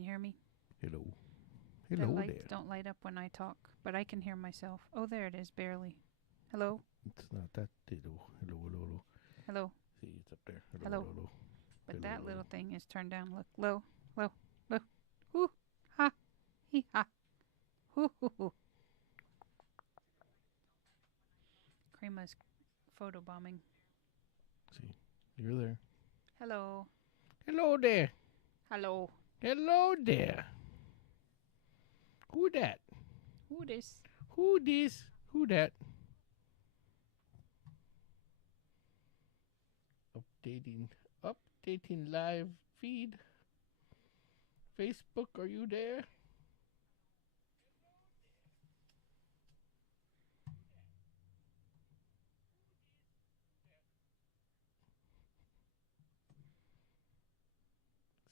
you hear me? Hello. The Hello lights there. don't light up when I talk, but I can hear myself. Oh, there it is, barely. Hello? It's not that little. Hello, hello, hello. Hello? See, it's up there. Hello. Hello. But Hello, that hello. little thing is turned down. Look, low, low, low. Hoo, ha, hee, ha. Hoo, hoo, hoo. Crema's photobombing. See, you're there. Hello. Hello there. Hello. Hello there. Who that? Who this? Who this? Who that? Updating live feed. Facebook, are you there?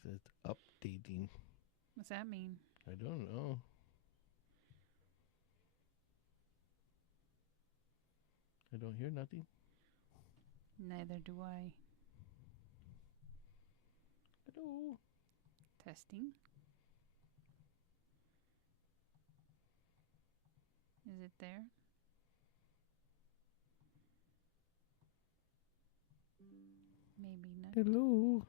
It says updating. What's that mean? I don't know. I don't hear nothing. Neither do I. Hello. Testing. Is it there? Maybe not. Hello.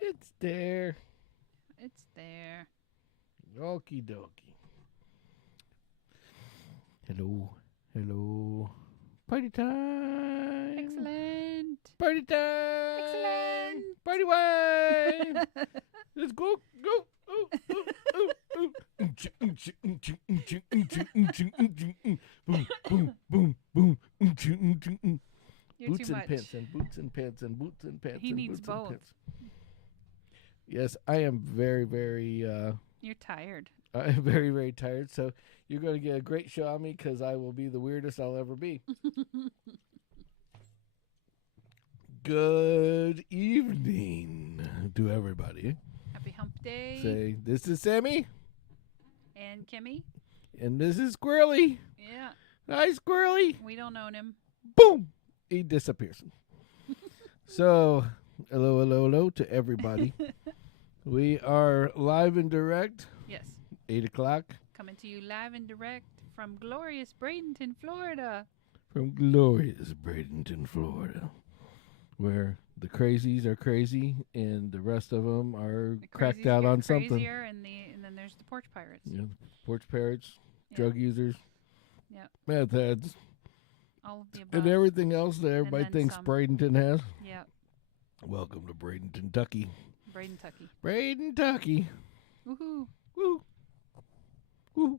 It's there. It's there. Okie dokie. Hello. Hello. Party time. Excellent. Party time. Excellent. Party wine. Let's go. Go. Ooh, ooh, ooh, ooh. Boom, boom, boom, boom. You're Boots too and much. pants and boots and pants and boots and pants He and needs boots and both. pants. Yes, I am very, very, You're tired. I'm very, very tired. So you're going to get a great show on me because I will be the weirdest I'll ever be. Good evening to everybody. Happy hump day. Say, this is Sammy, And Kimmy. and this is Squirrely. Yeah. Hi, Squirrely. We don't own him. Boom. He disappears. So, hello to everybody. We are live and direct, Yes. 8 o'clock, Coming to you live and direct from glorious Bradenton, Florida. from glorious Bradenton, Florida, where the crazies are crazy and the rest of them are The cracked crazies out get on something. crazier, and then there's the porch pirates. You know, porch parrots, Yeah. drug users, Yep. meth heads, All of the above. and everything else that everybody then thinks some. Bradenton has. Yep. Welcome to Bradenton, Tucky. Braden Tucky. Braden, Tucky. Woohoo. Woo. Woo.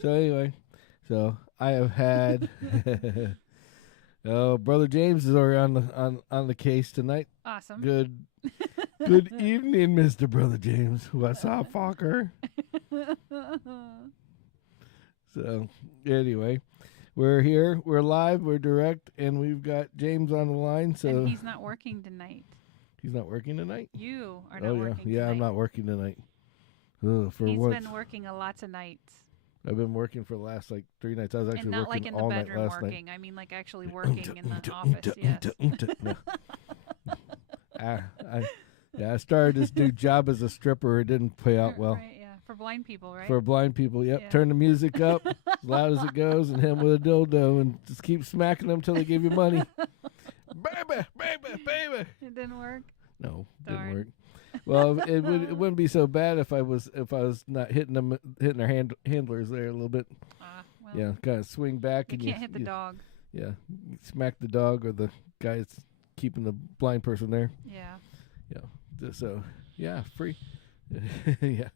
So anyway, so I have had Brother James is already on the case tonight. Awesome. Good evening, Mr. Brother James. What's up, fucker? So anyway, we're here, we're live, we're direct, and we've got James on the line. So And he's not working tonight. he's not working tonight? You are not Oh yeah. working Yeah, tonight. I'm not working tonight. Ugh, for He's once. been working a lots of nights. I've been working for the last like 3 nights. I was actually And not working like in the all night bedroom last night. working. I mean like actually working in the office. Yes. No. I started this new job as a stripper. It didn't pay out well. Right, yeah. For blind people, right? For blind people, yep. Yeah. Turn the music up as loud as it goes and hit 'em with a dildo and just keep smacking them till they give you money. Baby. It didn't work. No, Darn. didn't work. Well, it wouldn't be so bad if I was not hitting their handlers there a little bit. Well, Yeah, kind of swing back you and can't hit the dog. Yeah, you smack the dog or the guy that's keeping the blind person there. Yeah. So, yeah, free. Yeah.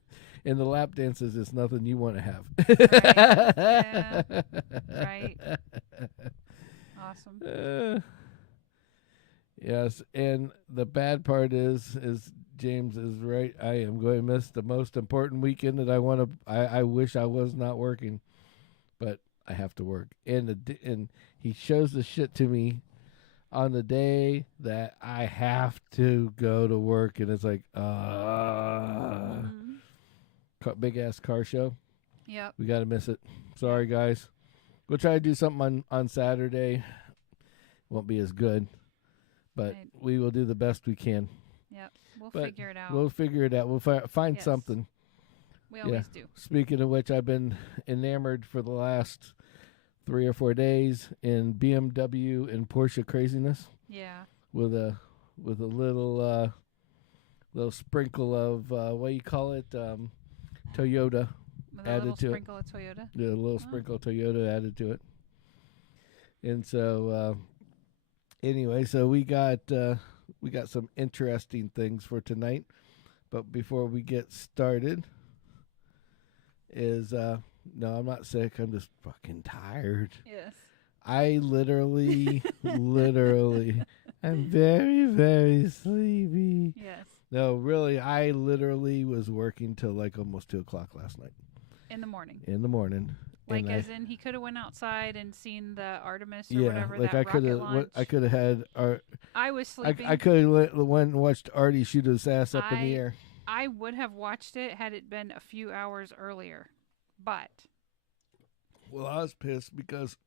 And the lap dances is nothing you want to have. Right. Yeah. Right. Awesome. Yes, and the bad part is James is right. I am going to miss the most important weekend that I wish I was not working, but I have to work. And he shows the shit to me on the day that I have to go to work, and it's like, big ass car show. Yep. We got to miss it. Sorry, guys. We'll try to do something on Saturday. Won't be as good, but Right. we will do the best we can. Yep. We'll But figure it out. We'll figure it out. We'll find Yes. something. We always do. Speaking of which, I've been enamored for the last 3 or 4 days in BMW and Porsche craziness. Yeah. With a little sprinkle of what do you call it? Toyota With a added little to it. sprinkle of Toyota. Yeah, a little sprinkle of Toyota added to it. And so anyway, so we got some interesting things for tonight. But before we get started, no, I'm not sick. I'm just fucking tired. Yes. I literally, I'm very, very sleepy. Yes. No, really, I literally was working till like almost 2 o'clock last night. In the morning. In the morning. Like and as in he could have went outside and seen the Artemis or yeah, whatever, like that I could rocket launch. I could have had. I was sleeping. I could have went and watched Artie shoot his ass up in the air. I would have watched it had it been a few hours earlier, but. Well, I was pissed because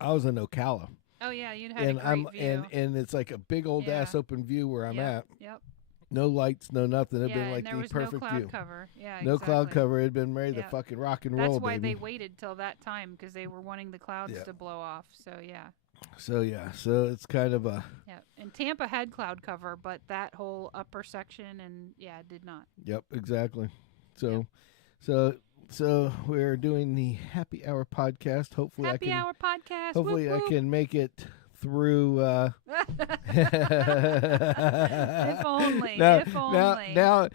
I was in Ocala. Oh yeah, you'd had a great view. And it's like a big old ass open view where I'm at. Yep. No lights, no nothing. It'd been like and there the was perfect no cloud view. cover. Yeah, no exactly. cloud cover. It'd been ready to fucking rock and roll. That's why baby. they waited till that time because they were wanting the clouds to blow off. So yeah. So it's kind of a. Yeah, and Tampa had cloud cover, but that whole upper section and did not. Yep, exactly. So we're doing the Happy Hour podcast. Hopefully, Happy Hour podcast. Hopefully, whoop, whoop. I can make it through. If only. If only. Now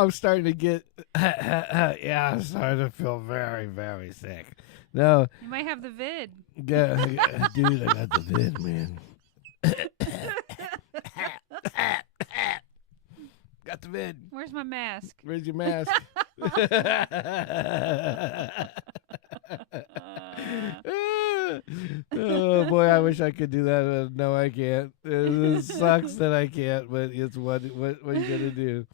I'm starting to get. I'm starting to feel very, very sick. No, you might have the vid. Dude, I got the vid, man. Got the vid. Where's my mask? Where's your mask? Oh boy, I wish I could do that. No, I can't. It sucks that I can't, but it's what you gonna do?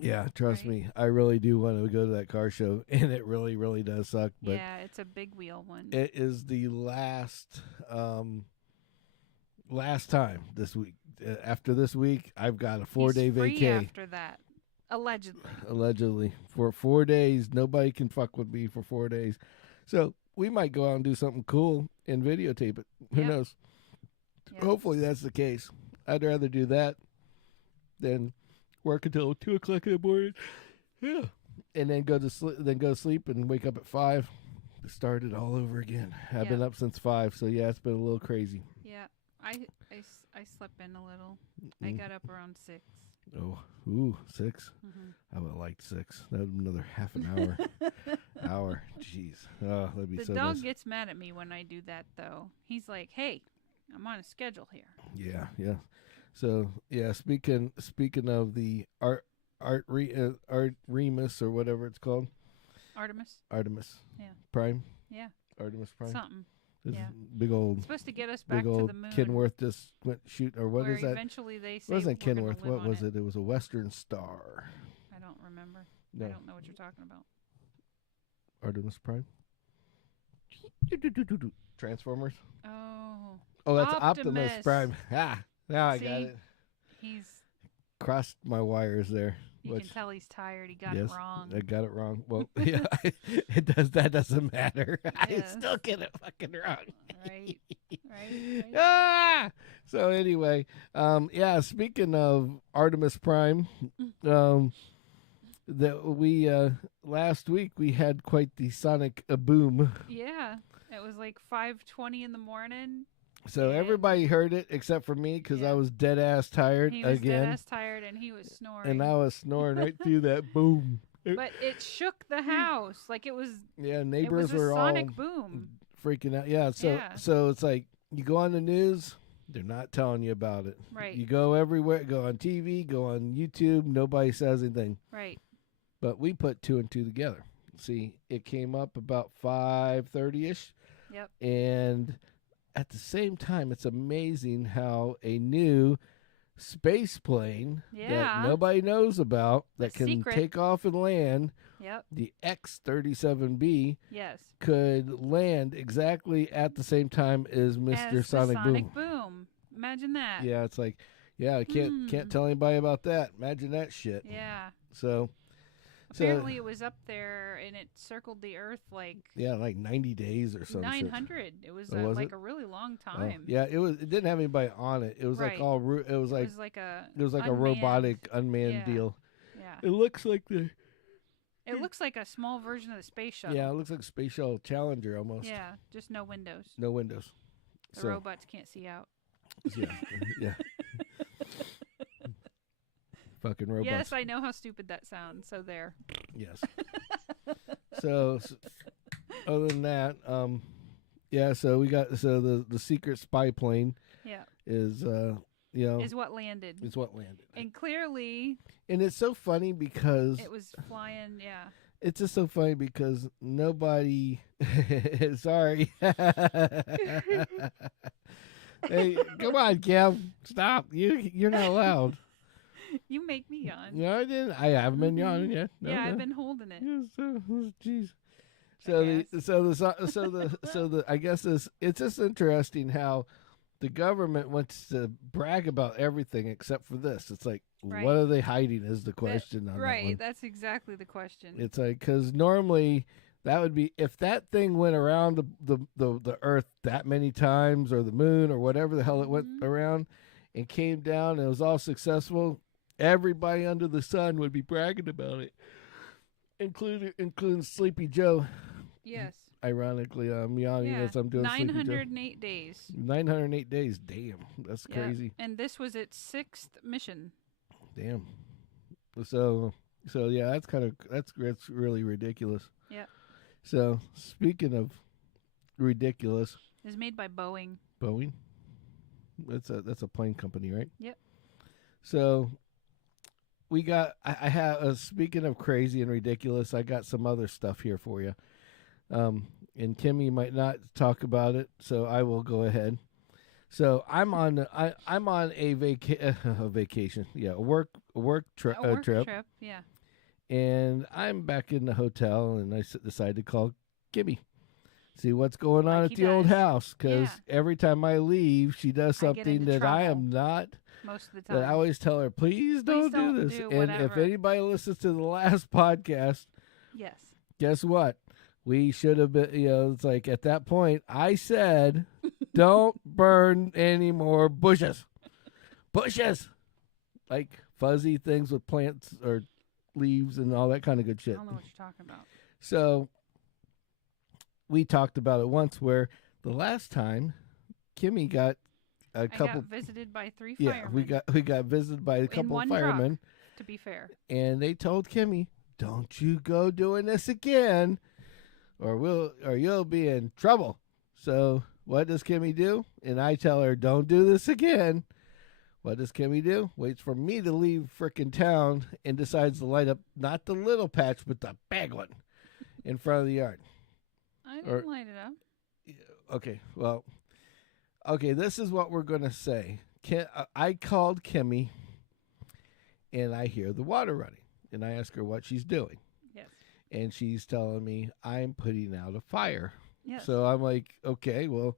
Yeah, trust me, I really do want to go to that car show, and it really, really does suck. But yeah, it's a big wheel one. It is the last time this week. After this week, I've got a 4-day vacay. After that, allegedly. Allegedly, for 4 days, nobody can fuck with me for 4 days. So we might go out and do something cool and videotape it. Who knows? Yep. Hopefully that's the case. I'd rather do that than work until 2 o'clock in the morning. Yeah, and then go to sleep and wake up at 5. Start it all over again. I've been up since 5, so yeah, it's been a little crazy. Yeah, I slept in a little. I got up around 6. Oh, 6. Mm-hmm. I would have liked 6. That would be another half an hour. Jeez. Oh, that'd be so The dog nice. gets mad at me when I do that, though. He's like, "Hey, I'm on a schedule here." Yeah. So yeah, speaking of the Art Remus or whatever it's called. Artemis. Yeah. Prime. Yeah. Artemis Prime. Something. Big old. It's supposed to get us back to the moon. Kenworth just went shoot, or what is that? Eventually they say it wasn't we're Kenworth. Live What was it? It was a Western Star. I don't remember. No. I don't know what you're talking about. Artemis Prime. Transformers. Oh, that's Optimus Prime. Now I See? got it. He's crossed my wires there. You can tell he's tired. He got it wrong. I got it wrong. Well, yeah, that doesn't matter. Yes. I still get it fucking wrong. Right. So anyway, speaking of Artemis Prime, that we last week we had quite the sonic boom. Yeah, it was like 5:20 in the morning. So everybody heard it except for me because I was dead ass tired again. He was again. dead ass tired and he was snoring. And I was snoring right through that boom. But it shook the house like it was. Yeah, neighbors were sonic boom. Freaking out. Yeah, so it's like you go on the news, they're not telling you about it. Right. You go everywhere, go on TV, go on YouTube, nobody says anything. Right. But we put 2 and 2 together. See, it came up about 5:30ish. Yep. And at the same time, it's amazing how a new space plane that Yeah. nobody knows about that A can secret. take off and land. Yep. The X-37B Yes. could land exactly at the same time as Mr. As Sonic the Boom. Sonic Boom. Imagine that. Yeah, it's like, I can't tell anybody about that. Imagine that shit. Yeah. So Apparently, it was up there and it circled the Earth like like 90 days or something. 900. It was, was like it? a really long Oh, time. yeah, it was. It didn't have anybody on it. It was Right. like all. It was like a a unmanned- robotic unmanned yeah. deal. Yeah. It looks like the. It looks like a small version of the space shuttle. Yeah, it looks like Space Shuttle Challenger almost. Yeah, just no windows. No windows. The robots can't see out. Yeah, yeah. Fucking robots. Yes, I know how stupid that sounds. So there. Yes. so, other than that, yeah. So we got the secret spy plane. Yeah. Is is what landed. Is what landed. And clearly. And it's so funny because it was flying. Yeah. It's just so funny because nobody. Sorry. Hey, come on, Kim. Stop. You're not allowed. You make me yawn. No, I didn't. I haven't been yawning yet. No, yeah, I've been holding it. Jeez. So I guess it's just interesting how the government wants to brag about everything except for this. It's like, right. What are they hiding is the question on that right, one. that's exactly the question. It's like, because normally that would be, if that thing went around the Earth that many times, or the moon, or whatever the hell it went around, and came down and it was all successful, everybody under the sun would be bragging about it, including Sleepy Joe. Yes. Ironically, I'm yawning as I'm doing 908 days. 908 days. Damn, that's crazy. And this was its 6th mission. Damn. So yeah, that's really ridiculous. Yeah. So speaking of ridiculous, it's made by Boeing. Boeing. That's a plane company, right? Yep. So we got. I have. Speaking of crazy and ridiculous, I got some other stuff here for you. And Kimmy might not talk about it, so I will go ahead. So I'm on a vacation. Yeah, a work trip. Yeah. And I'm back in the hotel, and I decide to call Kimmy, see what's going on at the old house. Because every time I leave, she does something that I am not. Most of the time. That I always tell her, please don't do this. And if anybody listens to the last podcast, yes, guess what? We should have been, it's like at that point, I said, don't burn any more bushes. Bushes! Like fuzzy things with plants or leaves and all that kind of good shit. I don't know what you're talking about. So we talked about it once where the last time Kimmy got I got visited by 3 firemen. Yeah, we got visited by a couple of firemen. Truck, to be fair. And they told Kimmy, don't you go doing this again, or you'll be in trouble. So what does Kimmy do? And I tell her, don't do this again. What does Kimmy do? Waits for me to leave frickin' town and decides to light up not the little patch, but the big one in front of the yard. I didn't light it up. Okay, well, this is what we're going to say. I called Kimmy, and I hear the water running, and I ask her what she's doing. Yes. And she's telling me, I'm putting out a fire. Yes. So I'm like, okay, well,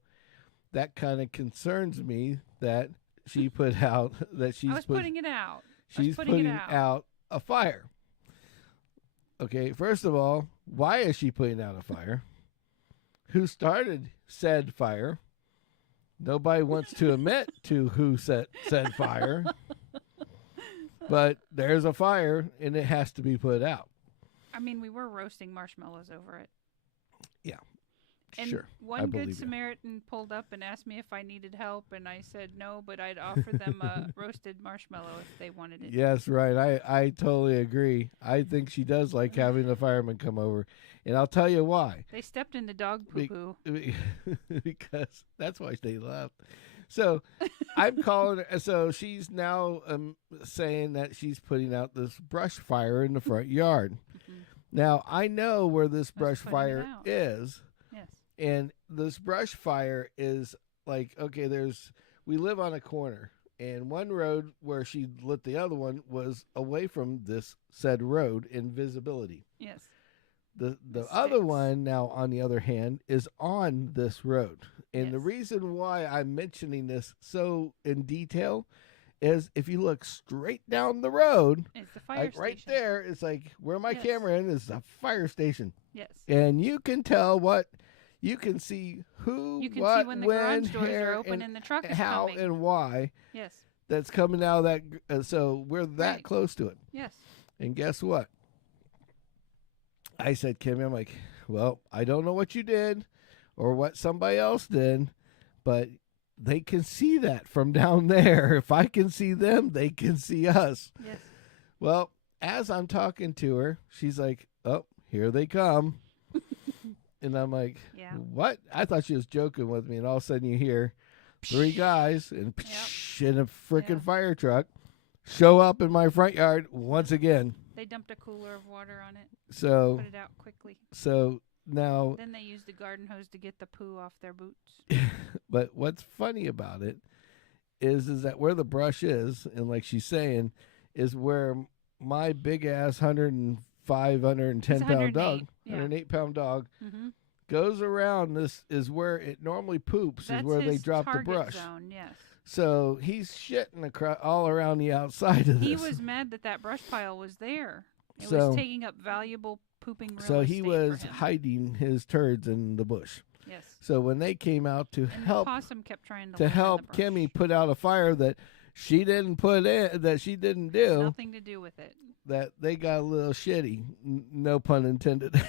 that kind of concerns me that she put out, that she's putting it out. She's putting out a fire. Okay, first of all, why is she putting out a fire? Who started said fire? Nobody wants to admit to who set said fire. But there's a fire, and it has to be put out. I mean, we were roasting marshmallows over it. Yeah, and sure. One good Samaritan pulled up and asked me if I needed help, and I said no, but I'd offer them a roasted marshmallow if they wanted it. Yes, right. I totally agree. I think she does like having the firemen come over. And I'll tell you why. They stepped into dog poo-poo. Because that's why they left. So I'm calling her. So she's now saying that she's putting out this brush fire in the front yard. Mm-hmm. Now, I know where this brush fire is. Yes. And this brush fire is like, okay, we live on a corner. And one road where she lit the other one was away from this said road in visibility. Yes. The It other sticks. one now, on the other hand, is on this road. And the Yes. reason why I'm mentioning this so in detail is if you look straight down the road, It's the fire like station. right there, it's like where my Yes. camera is a fire station. Yes. And you can tell you can see who, You can what, see when the when, garage doors where, are open and and the truck is how coming. and why Yes. that's coming out of that. So we're that Right. close to it. Yes. And guess what? I said, Kimmy, I'm like, well, I don't know what you did or what somebody else did, but they can see that from down there. If I can see them, they can see us. Yes. Well, as I'm talking to her, she's like, oh, here they come. And I'm like, Yeah. what? I thought she was joking with me. And all of a sudden you hear 3 guys and in a freaking Yeah. fire truck show up in my front yard once again. They dumped a cooler of water on it. So, Put it out quickly. so now, Then they used the garden hose to get the poo off their boots. but what's funny about it is that where the brush is, and like she's saying, is where my big ass 105, 110 It's pound 108, dog, yeah. 108 pound dog, Mm-hmm. goes around. This is where it normally poops, That's is where they his drop the target brush. zone, yes. So he's shitting all around the outside of this. He was mad that brush pile was there. It So- was taking up valuable pooping real So he estate was for him. hiding his turds in the bush. Yes. So when they came out to And help the possum kept trying to to land on help the brush. Kimmy put out a fire that she didn't put in, that she didn't do, Nothing to do with it. that they got a little shitty. No pun intended.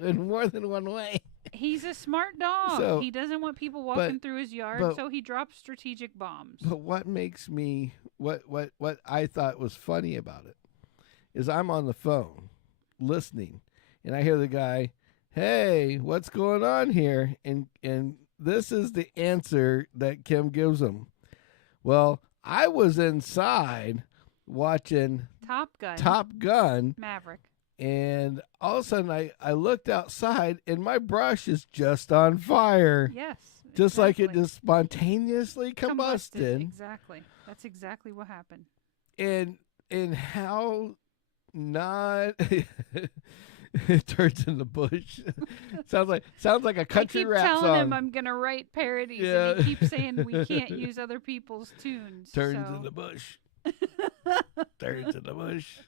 In more than one way. He's a smart dog. So- he doesn't want people walking through his yard, but- so he drops strategic bombs. But what makes me what I thought was funny about it is I'm on the phone listening and I hear the guy, "Hey, what's going on here?" And this is the answer that Kim gives him. Well, I was inside watching Top Gun. Maverick, Maverick. and all of a sudden I looked outside and my brush is just on fire. Yes. Just like it exactly. just spontaneously combusted. Exactly. That's exactly what happened. And how not it turns in the bush. sounds like a country I keep rap telling song. him I'm gonna write parodies, Yeah. and he keeps saying we can't use other people's tunes. Turns so. in the bush. Turns in the bush.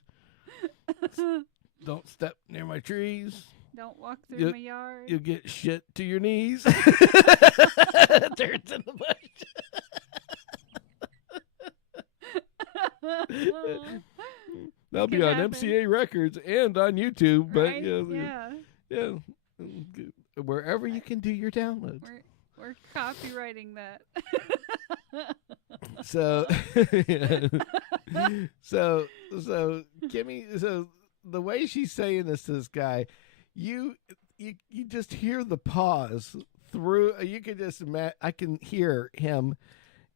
Don't step near my trees. Don't walk through You- my yard. You'll get shit to your knees. Turns in the bush. That'll be Could on happen. MCA Records and on YouTube, but Right? Yeah. wherever you can do your downloads. We're copywriting that. So, so Kimmy, so the way she's saying this to this guy, you just hear the pause through. You can just imagine. I can hear him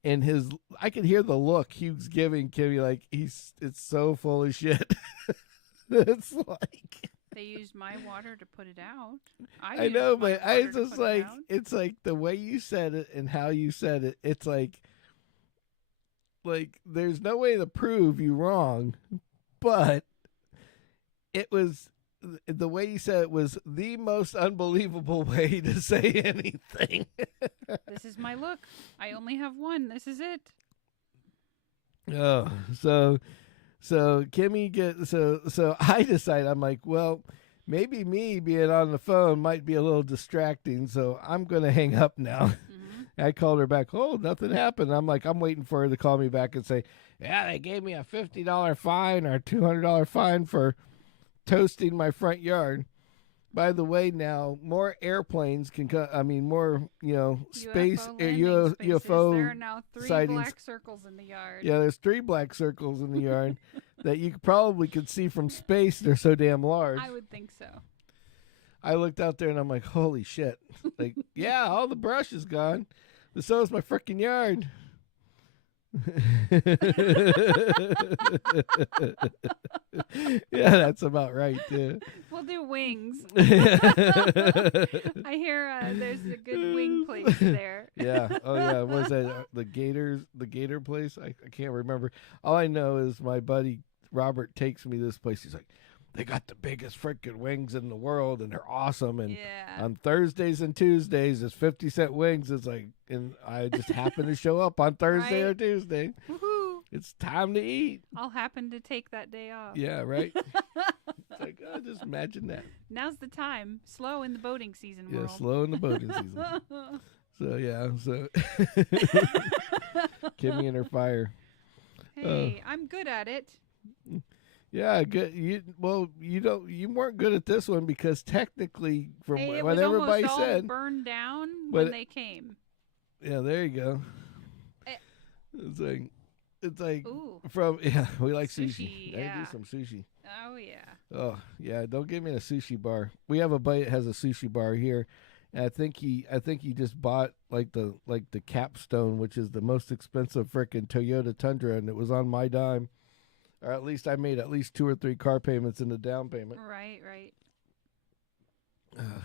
and I can hear the look he was giving Kimmy, like it's so full of shit. It's like. They used my water to put it out. I used know, my but I water to just put it like out. it's like the way you said it and how you said it. It's like there's no way to prove you wrong, but it was the way you said it was the most unbelievable way to say anything. This is my look. I only have one. This is it. Oh, so Kimmy so I decided, I'm like, well, maybe me being on the phone might be a little distracting, so I'm gonna hang up now. Mm-hmm. I called her back. Oh, nothing happened. I'm like, I'm waiting for her to call me back and say, yeah, they gave me a $50 fine or $200 fine for toasting my front yard. By the way, now more airplanes can come. I mean, more space landing spaces. UFO. There are now 3 sightings. black circles in the yard. Yeah, there's 3 black circles in the yard that you probably could see from space. They're so damn large. I would think so. I looked out there and I'm like, holy shit. Like, yeah, all the brush is gone. But so is my freaking yard. Yeah, that's about right too. We'll do wings. I hear there's a good wing place there. Yeah. Oh yeah. Was that the Gators? The Gator place? I can't remember. All I know is my buddy Robert takes me this place. He's like, they got the biggest freaking wings in the world, and they're awesome. And Yeah. on Thursdays and Tuesdays, it's 50-cent wings. It's like, and I just happen to show up on Thursday or Right. Tuesday. Woohoo! It's time to eat. I'll happen to take that day off. Yeah. Right. It's like, oh, just imagine that. Now's the time. Slow in the boating season Yeah. world. Slow in the boating season. So yeah. So Kimmy and her fire. Hey, I'm good at it. Yeah, good. You weren't good at this one because technically, from Hey, it what was everybody almost said, all burned down but when they came. yeah, there you go. Eh. It's like Ooh. from we like sushi. Sushi, I yeah. do some sushi. Oh yeah. Oh yeah, don't give me a sushi bar. We have a buddy that has a sushi bar here, and I think he just bought like the capstone, which is the most expensive frickin' Toyota Tundra, and it was on my dime. Or at least I made at least 2 or 3 car payments in the down payment. Right.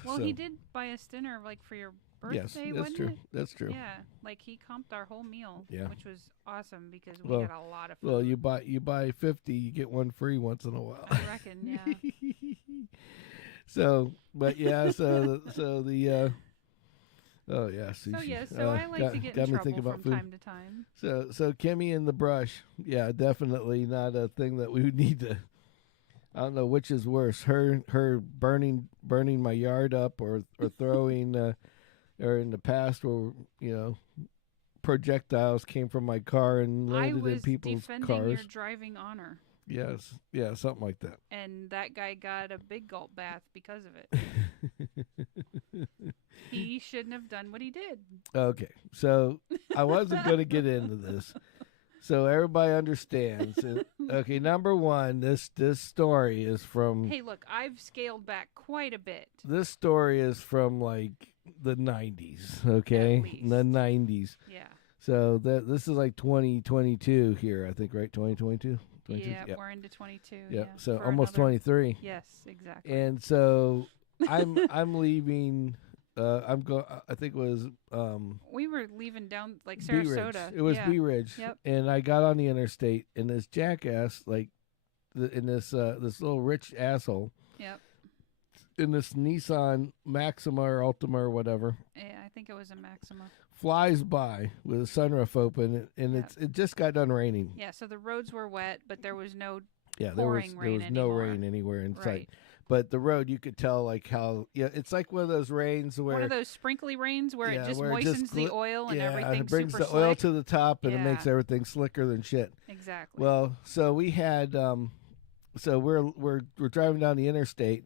Well, So, he did buy us dinner like for your birthday, yes, that's wasn't true. it? That's true. Yeah, like he comped our whole meal, Yeah. which was awesome because we Well- had a lot of food. Well, you buy 50, you get one free once in a while. I reckon, yeah. So, but yeah, so the oh yeah, sushi. So yeah, so I like to get got in me trouble thinking about from food. time to time. So Kimmy and the brush, yeah, definitely not a thing that we would need to. I don't know which is worse, her burning my yard up, or throwing, or in the past where projectiles came from my car and I landed in was people's defending cars. your driving honor, Yes, yeah, something like that. and that guy got a big gulp bath because of it. He shouldn't have done what he did. Okay, so I wasn't going to get into this, so everybody understands. Okay, number one, this story is from. Hey, look, I've scaled back quite a bit. This story is from like the 90s. Okay, At least. the 90s. Yeah. So this is like 2022 here, I think, right? 2022. Yeah, we're into 22. Yeah, so for almost another- 23. Yes, exactly. And so I'm leaving. I think it was We were leaving down like Bee Ridge. Sarasota. It was yeah. Bee Ridge. Yep. And I got on the interstate, and this jackass, in this little rich asshole, Yep. in this Nissan Maxima or Altima or whatever, Yeah, I think it was a Maxima. flies by with a sunroof open, and Yep. it just got done raining. Yeah, so the roads were wet, but there was no Yeah, pouring there was rain no anymore. rain anywhere in right. sight. But the road, you could tell like how it's like one of those rains where One of those sprinkly rains where Yeah, it just where it moistens just the oil and yeah, everything's it brings super the oil slick. to the top and it makes Yeah. everything slicker than shit. Exactly. Well, so we had so we're driving down the interstate,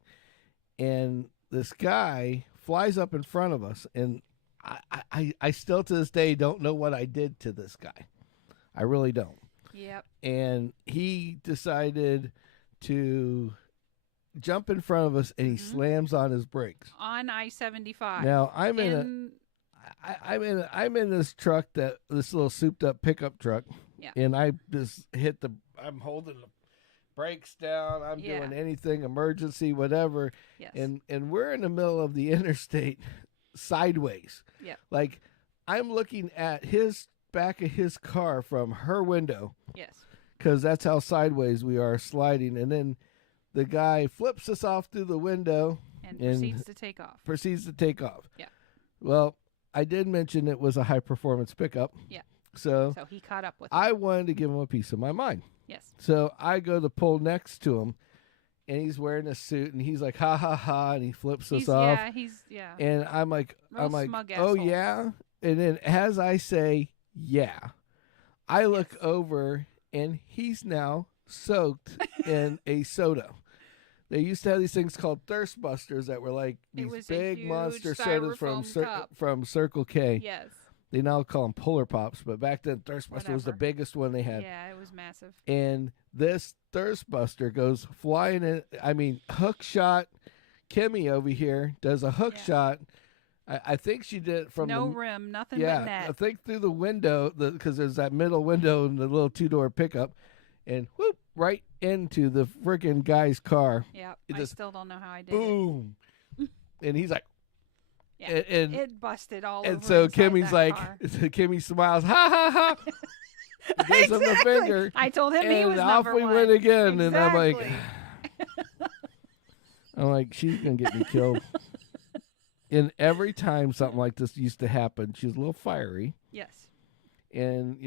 and this guy flies up in front of us, and I still to this day don't know what I did to this guy. I really don't. Yep. And he decided to jump in front of us, and he Mhm. slams on his brakes. On I-75. Now I'm in and I'm in this truck, this little souped up pickup truck. Yeah. And I just I'm holding the brakes down. I'm Yeah. doing anything emergency, whatever. yes. And we're in the middle of the interstate sideways. Yeah. Like I'm looking at his back of his car from her window, yes. because that's how sideways we are sliding. And then the guy flips us off through the window, And and proceeds to take off. proceeds to take off. Yeah. Well, I did mention it was a high performance pickup. Yeah. So So he caught up with him. I wanted to give him a piece of my mind. Yes. So I go to pull next to him, and he's wearing a suit, and he's like, ha ha ha, and he flips us off. Yeah. And I'm like, Real smug oh asshole. yeah. And then as I say, yeah, I look Yes. over, and he's now soaked in a soda. They used to have these things called thirst busters that were like It these was a big huge monster sodas styrofoam cup. from Circle K. Yes. They now call them Polar Pops, but back then Thirst Buster was the Whatever. biggest one they had. Yeah, it was massive. And this Thirst Buster goes flying in. I mean, hook shot. Kimmy over here does a hook Yeah. shot I think she did it from no the rim, nothing yeah. but net. I think through the window, because there's that middle window in the little 2-door pickup, and whoop right into the freaking guy's car. Yep. It I just still don't know how I did boom, and he's like, it. Yeah. and It busted all and over. so inside Kimmy's that like, car. Kimmy smiles, ha ha ha. Gives him the finger. I told him he and was off number we one. went again, Exactly. and I'm like, she's gonna get me killed. And every time something like this used to happen, she was a little fiery. Yes. And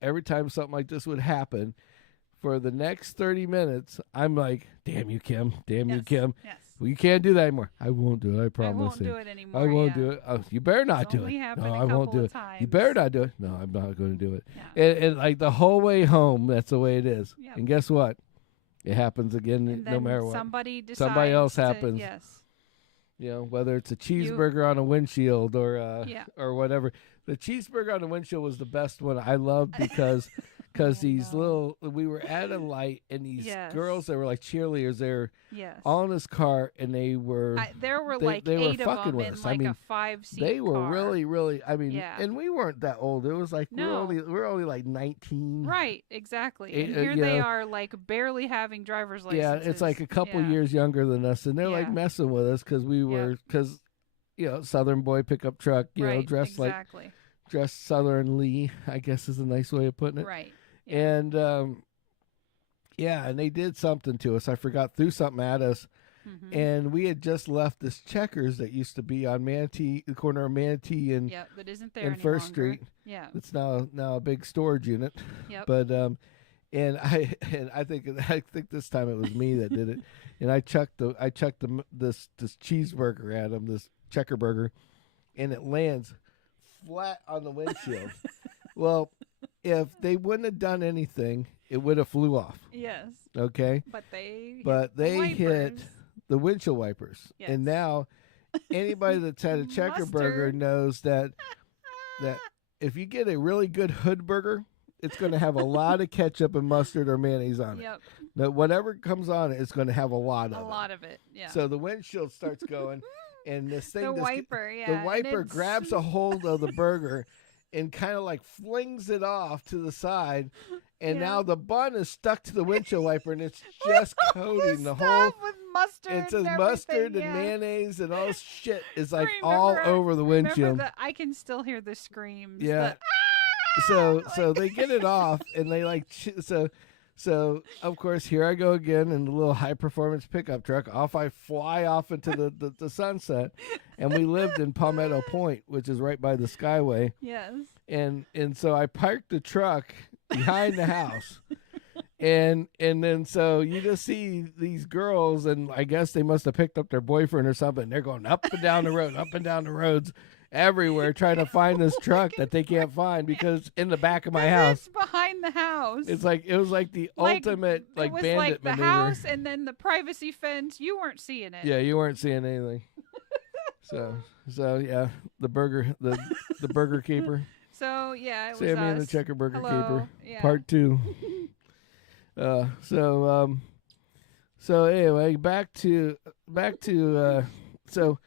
every time something like this would happen, for the next 30 minutes, I'm like, damn you, Kim. Damn you, Kim. Yes. Well, you can't do that anymore. I won't do it. I promise. I won't do it anymore. I won't do it. Oh, you better not It's do only it. happened No, a I won't couple do of it. times. You better not do it. No, I'm not going to do it. Yeah. And like the whole way home, that's the way it is. Yep. And guess what? It happens again And no then matter what. somebody decides Somebody else to- happens. Yes. Whether it's a cheeseburger on a windshield or Yeah. or whatever. The cheeseburger on the windshield was the best one I loved because these no. we were at a light and these Yes. girls that were like cheerleaders, they were Yes. all in this car and they were There were they- like they were 8 of fucking them with in us. I like mean, a 5-seat they were car. really I mean Yeah. and we weren't that old. It was like No. we're only like 19. Right, exactly. And It- here you they know, are like barely having driver's licenses. Yeah, it's like a couple Yeah. years younger than us and they're like Yeah. messing with us cuz we were cuz Southern boy pickup truck, right, dressed exactly. dressed southernly, I guess is a nice way of putting it. Right. And and they did something to us. I forgot, threw something at us. Mhm. And we had just left this Checkers that used to be on Manatee, the corner of Manatee and Yeah, that isn't there and any First longer. Street. Yeah. It's now a big storage unit. Yep. But and I think this time it was me that did it. And I chucked this cheeseburger at him, this checker burger, and it lands flat on the windshield. Well, if they wouldn't have done anything, it would have flew off. Yes. Okay? But they hit wipers. the windshield wipers. Yes. And now anybody that's had a checker burger Mustard. knows that if you get a really good hood burger, it's going to have a lot of ketchup and mustard or mayonnaise on it. Yep. Now, whatever comes on it, it's going to have a lot of A it. lot of it. Yeah. So the windshield starts going, and this thing, the this- wiper, yeah. the and wiper it's- grabs a hold of the burger and kind of like flings it off to the side. And Yeah. now the bun is stuck to the windshield wiper, and it's just coating the whole. stuff with mustard. It says and mustard everything, and yeah. mayonnaise and all this shit is like Remember- all over the windshield. Remember I can still hear the screams. Yeah. The, So they get it off, and they like so of course here I go again in the little high performance pickup truck. Off I fly off into the sunset, and we lived in Palmetto Point, which is right by the Skyway. Yes. And so I parked the truck behind the house. And then so you just see these girls, and I guess they must have picked up their boyfriend or something. And they're going up and down the road, up and down the roads, everywhere, trying to find this truck that they can't find because it's in the back of my house. It's behind the house. It was like the ultimate it was bandit like the maneuver. house and then the privacy fence. You weren't seeing it. Yeah, you weren't seeing anything. So yeah, the burger keeper. So yeah, it was Sammy and the us. Checker Burger Hello. Keeper, Yeah. Part 2. So anyway, back to so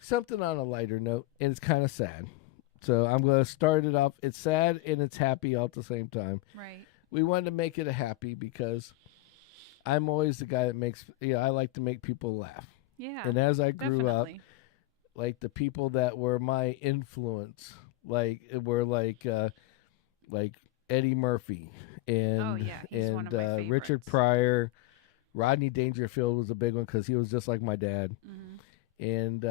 something on a lighter note, and it's kind of sad. So I'm going to start it off. It's sad and it's happy all at the same time. Right. We wanted to make it a happy because I'm always the guy that makes. I like to make people laugh. Yeah. And as I grew up, definitely. like the people that were my influence, were like Eddie Murphy and Oh, yeah, he's one of my Richard favorites. Pryor. Rodney Dangerfield was a big one because he was just like my dad. Mhm. And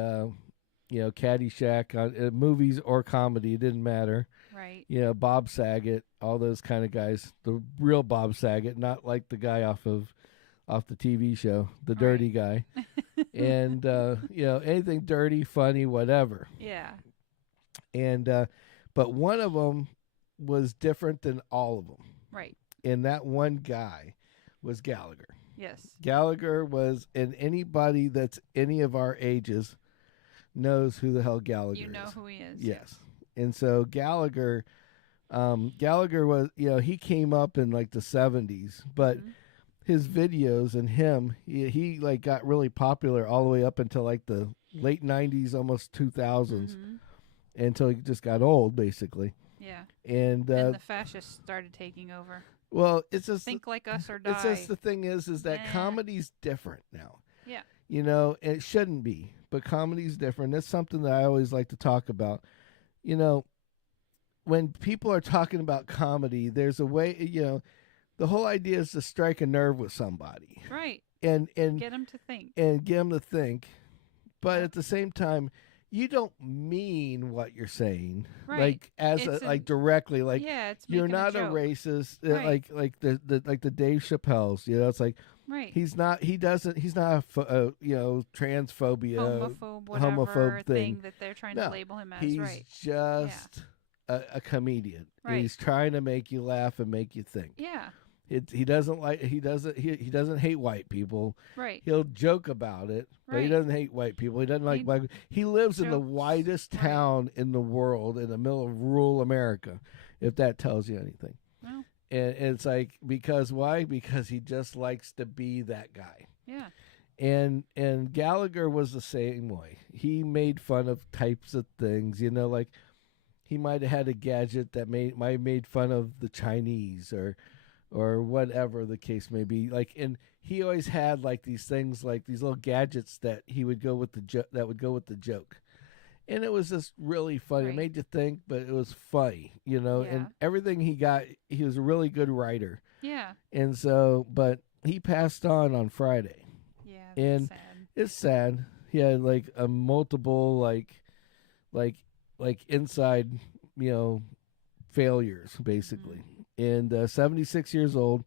Caddyshack, movies or comedy, it didn't matter. Right. Bob Saget, all those kind of guys. The real Bob Saget, not like the guy off the TV show, the dirty guy. And anything dirty, funny, whatever. Yeah. And but one of them was different than all of them. Right. And that one guy was Gallagher. Yes. Gallagher was, and anybody that's any of our ages knows who the hell Gallagher is. You know who he is. Yes. And so Gallagher was, he came up in like the 70s, but Mhm. his videos and he like got really popular all the way up until like the late 90s, almost 2000s, Mm-hmm. until he just got old, basically. Yeah. And The fascists started taking over. well, it's just Think like us or it's die. just the thing is that comedy's different now. Yeah. You know, and it shouldn't be, but comedy's different. That's something that I always like to talk about. You know, when people are talking about comedy, there's a way. You know, the whole idea is to strike a nerve with somebody, Right. and Get them to think. and get them to think. But Yep. at the same time, you don't mean what you're saying, Right. like like directly, like yeah, it's you're making not a joke. racist, Right. like the Dave Chappelle's. You know, it's like Right. he's not a you know, transphobia, Homophobe, whatever homophobe thing that they're trying to label him as. he's Right. just a comedian. Right. He's trying to make you laugh and make you think. Yeah. He doesn't hate white people. Right. He'll joke about it, but he Right. doesn't hate white people. He doesn't like black people. He lives in the jokes. widest Right. town in the world, in the middle of rural America, if that tells you anything. Well, And it's like, because why? Because he just likes to be that guy. yeah. And Gallagher was the same way. He made fun of types of things, you know, like he might have had a gadget that made fun of the Chinese or whatever the case may be. Like, and he always had like these things, like these little gadgets that he would go with that would go with the joke. And it was just really funny. Right. It made you think, but it was funny, you know. Yeah. And everything he got, he was a really good writer. Yeah. And so, but he passed on Friday. Yeah. That's And sad. it's sad. He had like a multiple like inside, you know, failures basically. And 76 years old,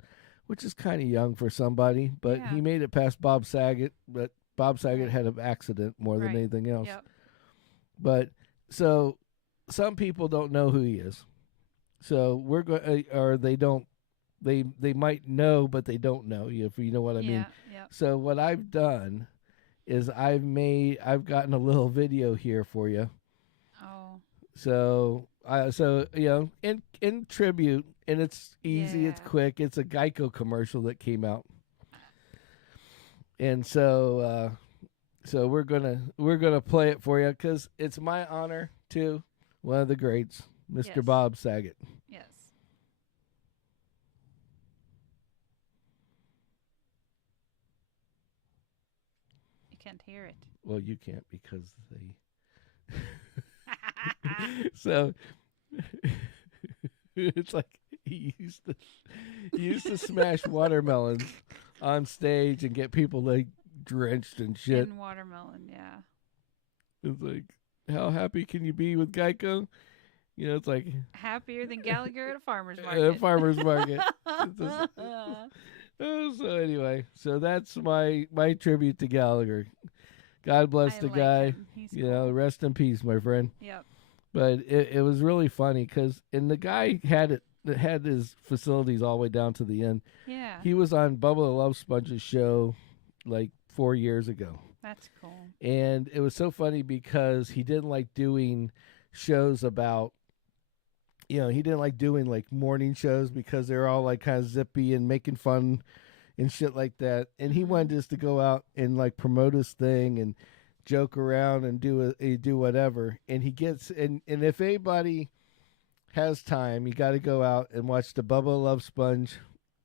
which is kind of young for somebody, but Yeah. he made it past Bob Saget. But Bob Saget Right. had an accident more than Right. anything else. Yep. But so some people don't know who he is. So we're going, or they don't. They might know, but they don't know. If you know what I mean. Yep. So what I've done is I've gotten a little video here for you. Oh. So you know, in tribute, and it's easy, it's Yeah. quick. It's a Geico commercial that came out, and so we're gonna play it for you because it's my honor to one of the greats, Mr. Yes. Bob Saget. Yes. You can't hear it. Well, you can't because they. So it's like he used to smash watermelons on stage and get people like drenched and shit. In watermelon, yeah. It's like, how happy can you be with Geico? You know, it's like Happier than Gallagher at a farmer's a market. farmer's market. So anyway, so that's my tribute to Gallagher. God bless I the like guy. him. He's You cool. know, rest in peace, my friend. Yep. But it was really funny because, and the guy had his facilities all the way down to the end. Yeah. He was on Bubba the Love Sponge's show like 4 years ago. That's cool. And it was so funny because he didn't like doing shows about, you know, he didn't like doing like morning shows because they're all like kind of zippy and making fun and shit like that. And he wanted just to go out and like promote his thing and joke around and do whatever. And he gets, and if anybody has time, you got to go out and watch the Bubba Love Sponge,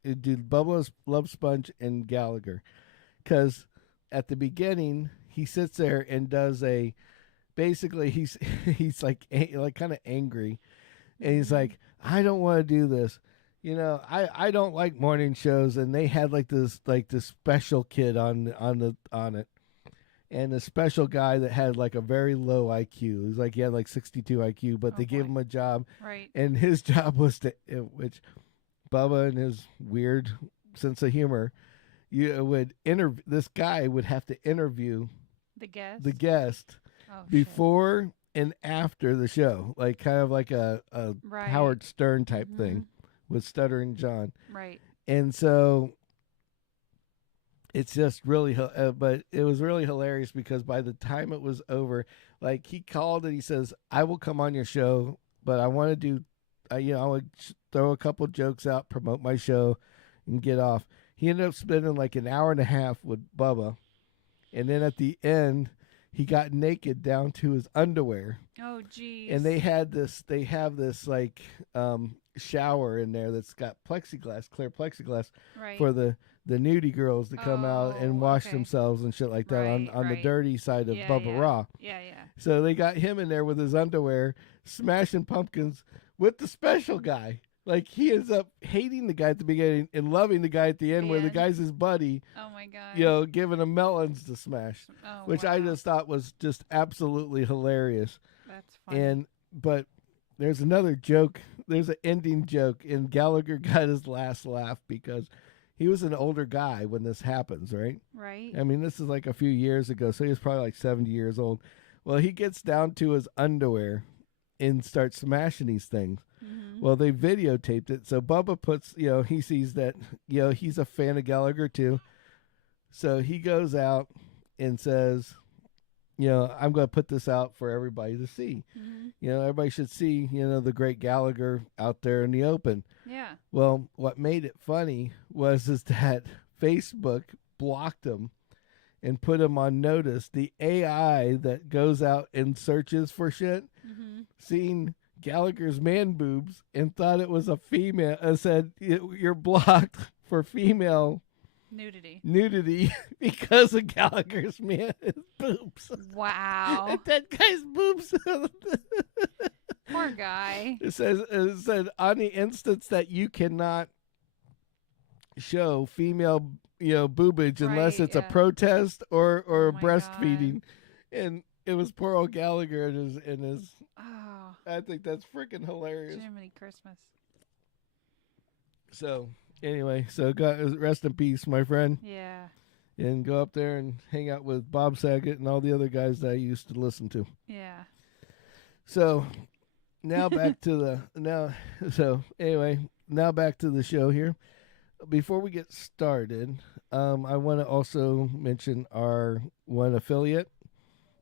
do Bubba's Love Sponge and Gallagher. Because at the beginning, he sits there and does basically he's like kind of angry. And he's like, I don't want to do this. You know, I don't like morning shows. And they had like this special kid on it. And a special guy that had like a very low IQ. It was like he had like 62 IQ, but they gave him a job. Right. And his job was which Bubba and his weird sense of humor, this guy would have to interview The guest. Oh, before and after the show, like kind of like a right. Howard Stern type thing with Stuttering John. Right. And so it's just really, but it was really hilarious because by the time it was over, like he called and he says, I will come on your show, but I want to do, I would throw a couple jokes out, promote my show and get off. He ended up spending like an hour and a half with Bubba. And then at the end, he got naked down to his underwear. Oh, geez. And they have this like shower in there that's got plexiglass, clear plexiglass right. for the nudie girls to come out and wash themselves and shit like that on the dirty side of Bubba Raw. Yeah. So they got him in there with his underwear, smashing pumpkins with the special guy. Like, he ends up hating the guy at the beginning and loving the guy at the end, where the guy's his buddy. Oh, my God. You know, giving him melons to smash. Oh, which I just thought was just absolutely hilarious. That's funny. But there's another joke. There's an ending joke, and Gallagher got his last laugh because he was an older guy when this happens, right? Right. I mean, this is like a few years ago, so he was probably like 70 years old. Well, he gets down to his underwear and starts smashing these things. Mm-hmm. Well, they videotaped it, so Bubba puts, he sees that, he's a fan of Gallagher too. So he goes out and says, I'm going to put this out for everybody to see. Mm-hmm. Everybody should see, the great Gallagher out there in the open. Yeah. Well, what made it funny is that Facebook blocked him and put him on notice. The AI that goes out and searches for shit, seen Gallagher's man boobs and thought it was a female, said, you're blocked for female nudity because of Gallagher's man boobs. Wow. That guy's boobs. Poor guy. It said on the instance that you cannot show female, boobage unless it's a protest or breastfeeding. God. And it was poor old Gallagher and his I think that's freaking hilarious. Jiminy Christmas. So anyway, God, rest in peace, my friend. Yeah. And go up there and hang out with Bob Saget and all the other guys that I used to listen to. Yeah. So now back to now back to the show here. Before we get started, I want to also mention our one affiliate,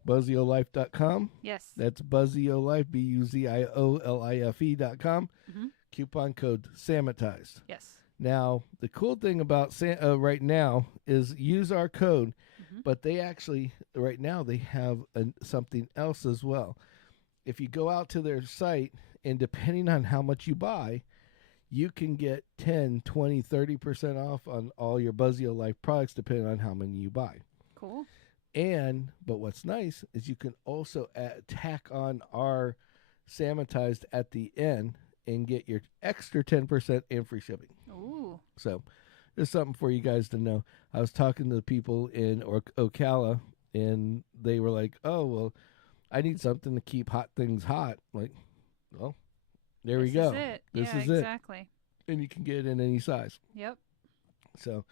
BuzzyOLife.com. Yes. That's BuzzyOLife, BuzzioliFe.com. Mm-hmm. Coupon code Sammitized. Yes. Now, the cool thing about right now is use our code, but they actually, right now, they have something else as well. If you go out to their site, and depending on how much you buy, you can get 10, 20, 30% off on all your BuzzyOLife products, depending on how many you buy. Cool. But what's nice is you can also tack on our Sammitized at the end and get your extra 10% and free shipping. Ooh. So there's something for you guys to know. I was talking to the people in Ocala, and they were like, oh, well, I need something to keep hot things hot. Like, well, there we go. This is it. Exactly. And you can get it in any size. Yep. So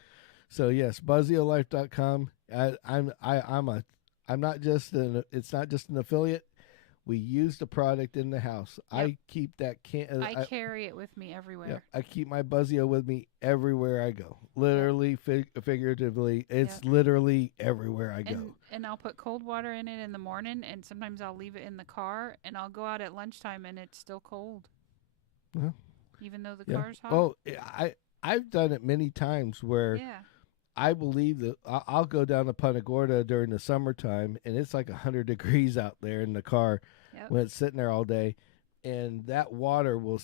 yes, BuzzyOLife.com. I'm not just it's not just an affiliate. We use the product in the house. Yep. I keep that I carry it with me everywhere. Yeah, I keep my Buzzio with me everywhere I go. Literally, figuratively, it's literally everywhere I go. And I'll put cold water in it in the morning, and sometimes I'll leave it in the car, and I'll go out at lunchtime, and it's still cold. Well, even though the car's hot. Oh, I've done it many times where I believe that I'll go down to Punta Gorda during the summertime, and it's like 100 degrees out there in the car when it's sitting there all day, and that water will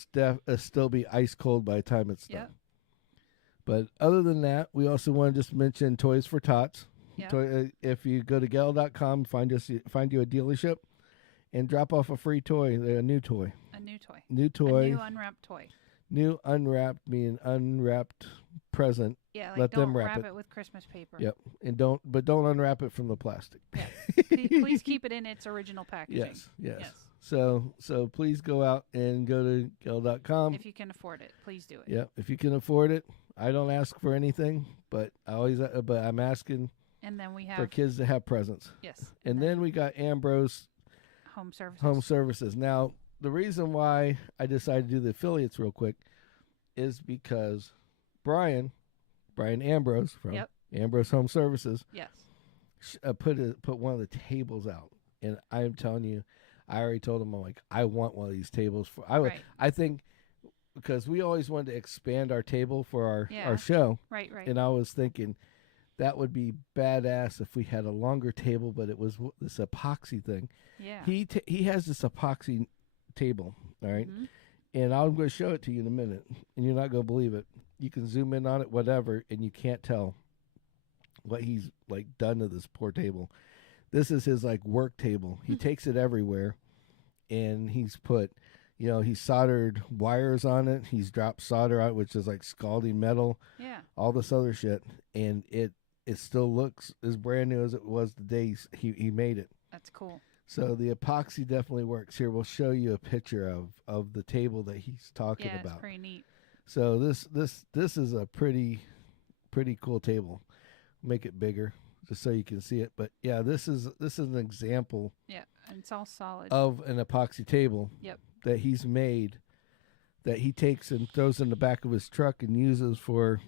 still be ice cold by the time it's done. But other than that, we also want to just mention Toys for Tots. If you go to Gallagher.com, find you a dealership, and drop off a free toy, a new toy. A new toy. New toy. A new unwrapped toy. New unwrapped, meaning unwrapped present. Yeah, like let don't them wrap it with Christmas paper. Yep, and don't unwrap it from the plastic. Yeah. Please keep it in its original packaging. Yes. So please go out and go to Gallagher.com. If you can afford it, please do it. Yeah, if you can afford it. I don't ask for anything, but I'm asking. And then we have for kids to have presents. Yes. And then we got Ambrose Home Services. Now, the reason why I decided to do the affiliates real quick is because Brian Ambrose from Ambrose Home Services, put one of the tables out, and I'm telling you, I already told him, I'm like, I want one of these tables I think because we always wanted to expand our table for our show, right, and I was thinking, that would be badass if we had a longer table, but it was this epoxy thing. Yeah. He has this epoxy table, all right? Mm-hmm. And I'm going to show it to you in a minute, and you're not going to believe it. You can zoom in on it, whatever, and you can't tell what he's like done to this poor table. This is his like work table. He takes it everywhere, and he's put, he's soldered wires on it. He's dropped solder on it, which is like scalding metal. Yeah. All this other shit, and it still looks as brand new as it was the day he made it. That's cool. So the epoxy definitely works. Here, we'll show you a picture of the table that he's talking about. Yeah, it's pretty neat. So this is a pretty cool table. Make it bigger just so you can see it. But yeah, this is an example. Yeah, and it's all solid. Of an epoxy table. Yep. That he's made, that he takes and throws in the back of his truck and uses for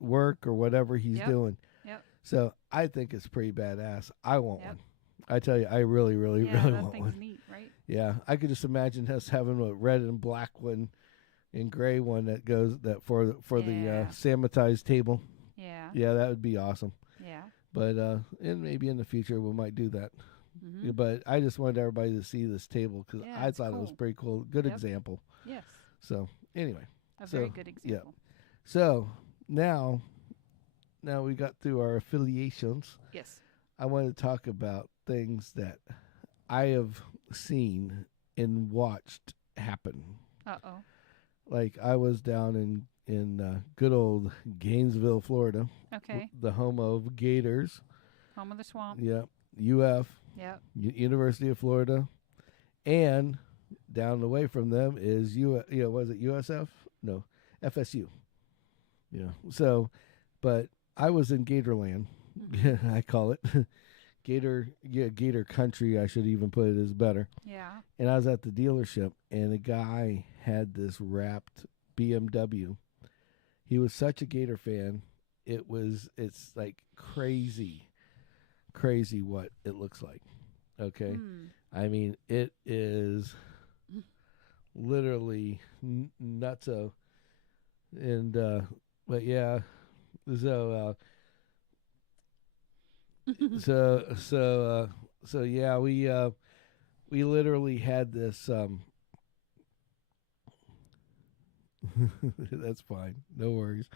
work or whatever he's doing. Yep. So I think it's pretty badass. I want one. I tell you, I really want one. That thing's neat, right? Yeah, I could just imagine us having a red and black one and gray one that goes for the Sammitized table. Yeah. Yeah, that would be awesome. Yeah. But and maybe in the future we might do that. Mm-hmm. But I just wanted everybody to see this table because I thought it was pretty cool. Good example. Yes. So anyway, a very good example. Yeah. So now we got through our affiliations. Yes. I want to talk about things that I have seen and watched happen. Uh-oh. Like I was down in good old Gainesville, Florida. Okay. The home of Gators. Home of the swamp. Yep. UF. Yep. University of Florida. And down the way from them is was it USF? No, FSU. Yeah. So, but I was in Gatorland. I call it Gator country. I should even put it as better. Yeah. And I was at the dealership, and a guy had this wrapped BMW. He was such a Gator fan. It's like crazy what it looks like. Okay. I mean, it is literally nutso. And but yeah, so so yeah, we literally had this that's fine, no worries.